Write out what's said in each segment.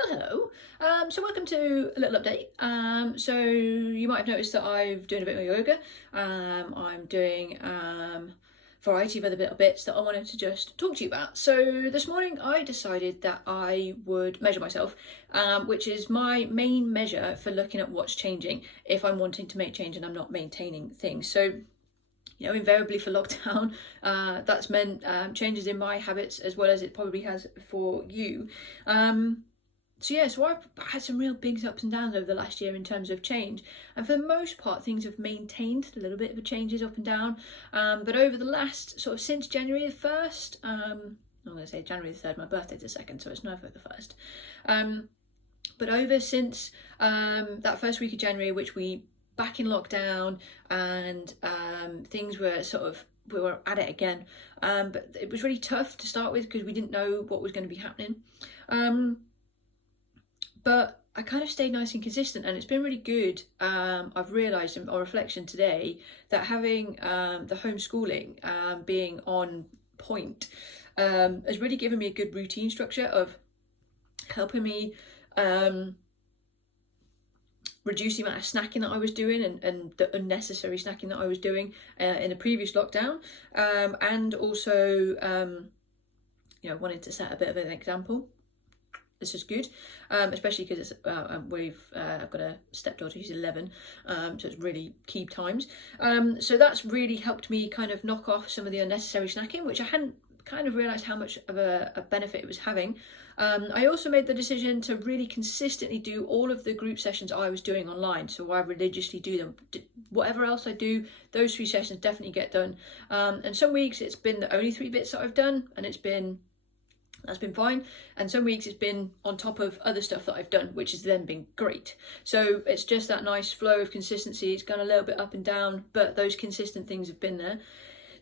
Hello. So welcome to a little update. So you might have noticed that I'm doing a bit of yoga. I'm doing a variety of other little bits that I wanted to just talk to you about. So this morning I decided that I would measure myself, which is my main measure for looking at what's changing if I'm wanting to make change and I'm not maintaining things. So invariably for lockdown, that's meant changes in my habits as well as it probably has for you. So I've had some real big ups and downs over the last year in terms of change, and for the most part things have maintained a little bit of changes up and down, but over the last sort of since January the 1st, I'm going to say January the 3rd, my birthday's the 2nd, so it's never the 1st, but over since that first week of January, which we back in lockdown, and things were we were at it again, but it was really tough to start with because we didn't know what was going to be happening. But I kind of stayed nice and consistent, and it's been really good. I've realised on reflection today that having the homeschooling being on point has really given me a good routine structure of helping me reduce the amount of snacking that I was doing and the unnecessary snacking that I was doing in the previous lockdown, and also wanted to set a bit of an example. This is good, especially because I've got a stepdaughter who's 11, so it's really key times. So that's really helped me kind of knock off some of the unnecessary snacking, which I hadn't kind of realised how much of a benefit it was having. I also made the decision to really consistently do all of the group sessions I was doing online, so I religiously do them. Whatever else I do, those 3 sessions definitely get done. And some weeks it's been the only 3 bits that I've done, and that's been fine, and some weeks it's been on top of other stuff that I've done, which has then been great. So it's just that nice flow of consistency. It's gone a little bit up and down, but those consistent things have been there.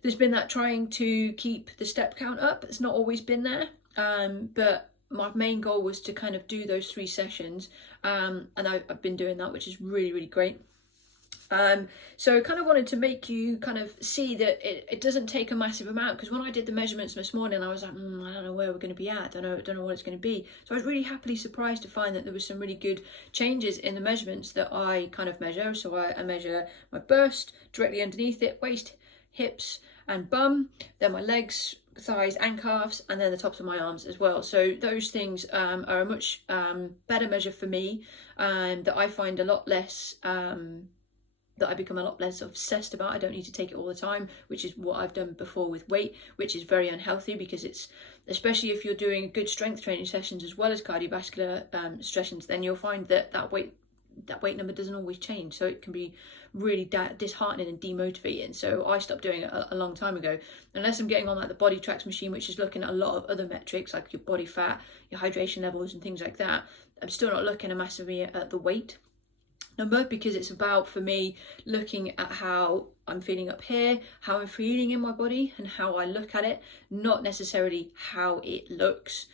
There's been that trying to keep the step count up. It's not always been there, but my main goal was to kind of do those 3 sessions, and I've been doing that, which is really, really great. So I kind of wanted to make you kind of see that it doesn't take a massive amount, because when I did the measurements this morning I was like, I don't know where we're going to be at, I don't know what it's going to be. So I was really happily surprised to find that there was some really good changes in the measurements that I kind of measure. So I measure my burst directly underneath it, waist, hips and bum, then my legs, thighs and calves, and then the tops of my arms as well. So those things are a much better measure for me, that I find a lot less that I become a lot less obsessed about. I don't need to take it all the time, which is what I've done before with weight, which is very unhealthy, because it's, especially if you're doing good strength training sessions as well as cardiovascular sessions, then you'll find that weight number doesn't always change. So it can be really disheartening and demotivating. So I stopped doing it a long time ago, unless I'm getting on like the Body Tracks machine, which is looking at a lot of other metrics like your body fat, your hydration levels and things like that. I'm still not looking massively at the weight number, because it's about, for me, looking at how I'm feeling up here, how I'm feeling in my body and how I look at it, not necessarily how it looks,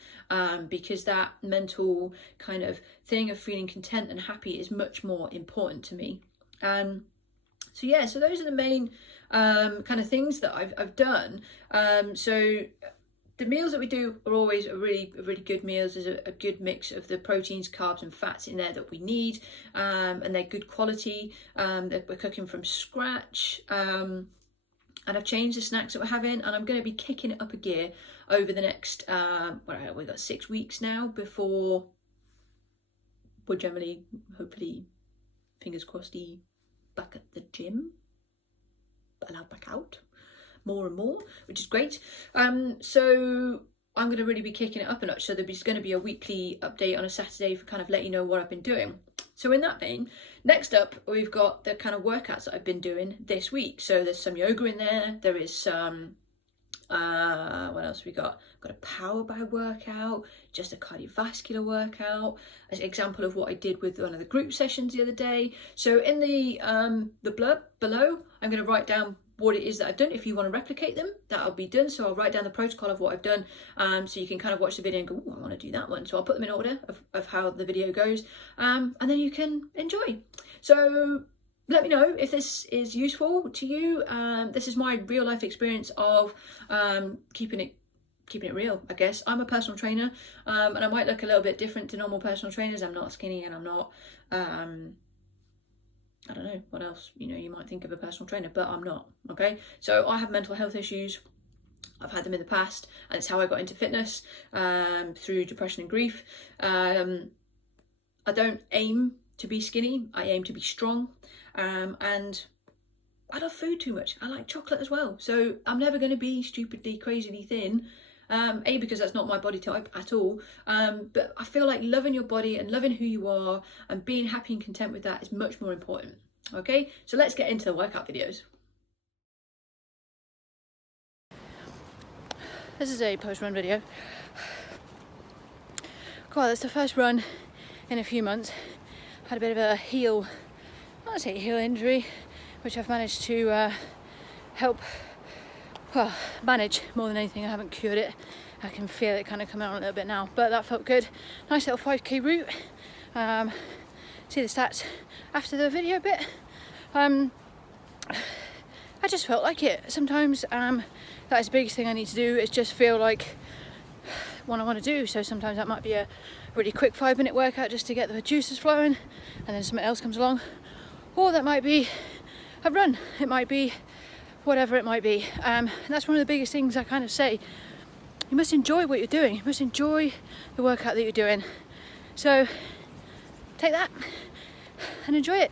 because that mental kind of thing of feeling content and happy is much more important to me. So those are the main kind of things that I've done. So the meals that we do are always really good meals. There's a good mix of the proteins, carbs and fats in there that we need, and they're good quality. That we're cooking from scratch, and I've changed the snacks that we're having, and I'm going to be kicking it up a gear over the next we've got 6 weeks now before we're generally, hopefully, fingers crossed, back at the gym, allowed back out more and more, which is great. So I'm going to really be kicking it up a notch. So there's going to be a weekly update on a Saturday for kind of let you know what I've been doing. So in that vein, next up we've got the kind of workouts that I've been doing this week. So there's some yoga in there. There is some what else we got? Got a Powerbag workout, just a cardiovascular workout, as an example of what I did with one of the group sessions the other day. So in the blurb below, I'm going to write down what it is that I've done. If you want to replicate them, that'll be done. So I'll write down the protocol of what I've done, so you can kind of watch the video and go, I want to do that one. So I'll put them in order of how the video goes, and then you can enjoy. So let me know if this is useful to you. This is my real life experience of keeping keeping it real, I guess. I'm a personal trainer, and I might look a little bit different to normal personal trainers. I'm not skinny, and I'm not, I don't know what else, you know, you might think of a personal trainer, but I'm not, okay? So I have mental health issues. I've had them in the past, and it's how I got into fitness, through depression and grief. I don't aim to be skinny, I aim to be strong, and I love food too much. I like chocolate as well, so I'm never going to be stupidly, crazily thin, A, because that's not my body type at all, but I feel like loving your body and loving who you are and being happy and content with that is much more important, okay? So let's get into the workout videos. This is a post-run video. God, that's the first run in a few months. Had a bit of a heel injury, which I've managed to help, well, manage more than anything. I haven't cured it. I can feel it kind of coming on a little bit now, but that felt good. Nice little 5k route. See the stats after the video bit. I just felt like it. Sometimes that is the biggest thing I need to do, is just feel like what I want to do. So sometimes that might be a really quick 5-minute workout just to get the juices flowing, and then something else comes along. Or that might be a run. It might be whatever it might be. And that's one of the biggest things I kind of say. You must enjoy what you're doing. You must enjoy the workout that you're doing. So take that and enjoy it.